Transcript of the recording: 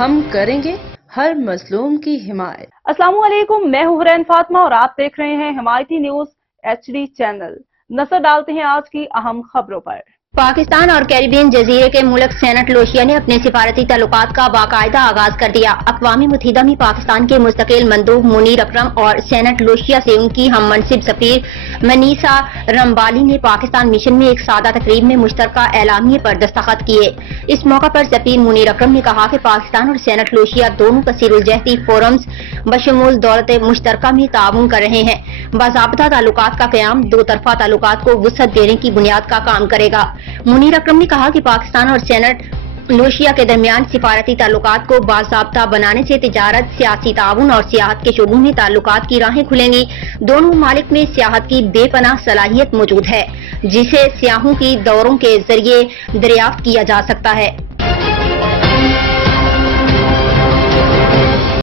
ہم کریں گے ہر مظلوم کی حمایت۔ السلام علیکم، میں ہوں حرین فاطمہ اور آپ دیکھ رہے ہیں حمایتی نیوز HD چینل۔ نظر ڈالتے ہیں آج کی اہم خبروں پر۔ پاکستان اور کیریبین جزیرے کے ملک سینٹ لوشیا نے اپنے سفارتی تعلقات کا باقاعدہ آغاز کر دیا۔ اقوام متحدہ میں پاکستان کے مستقل مندوب منیر اکرم اور سینٹ لوشیا سے ان کی ہم منصب سفیر منیسا رمبالی نے پاکستان مشن میں ایک سادہ تقریب میں مشترکہ اعلامیے پر دستخط کیے۔ اس موقع پر سفیر منیر اکرم نے کہا کہ پاکستان اور سینٹ لوشیا دونوں کثیر الجہتی فورمز بشمول دولت مشترکہ میں تعاون کر رہے ہیں۔ باضابطہ تعلقات کا قیام دو طرفہ تعلقات کو وسعت دینے کی بنیاد کا کام کرے گا۔ منیر اکرم نے کہا کہ پاکستان اور سینٹ لوشیا کے درمیان سفارتی تعلقات کو باضابطہ بنانے سے تجارت، سیاسی تعاون اور سیاحت کے شعبوں میں تعلقات کی راہیں کھلیں گی۔ دونوں ممالک میں سیاحت کی بے پناہ صلاحیت موجود ہے جسے سیاحوں کی دوروں کے ذریعے دریافت کیا جا سکتا ہے۔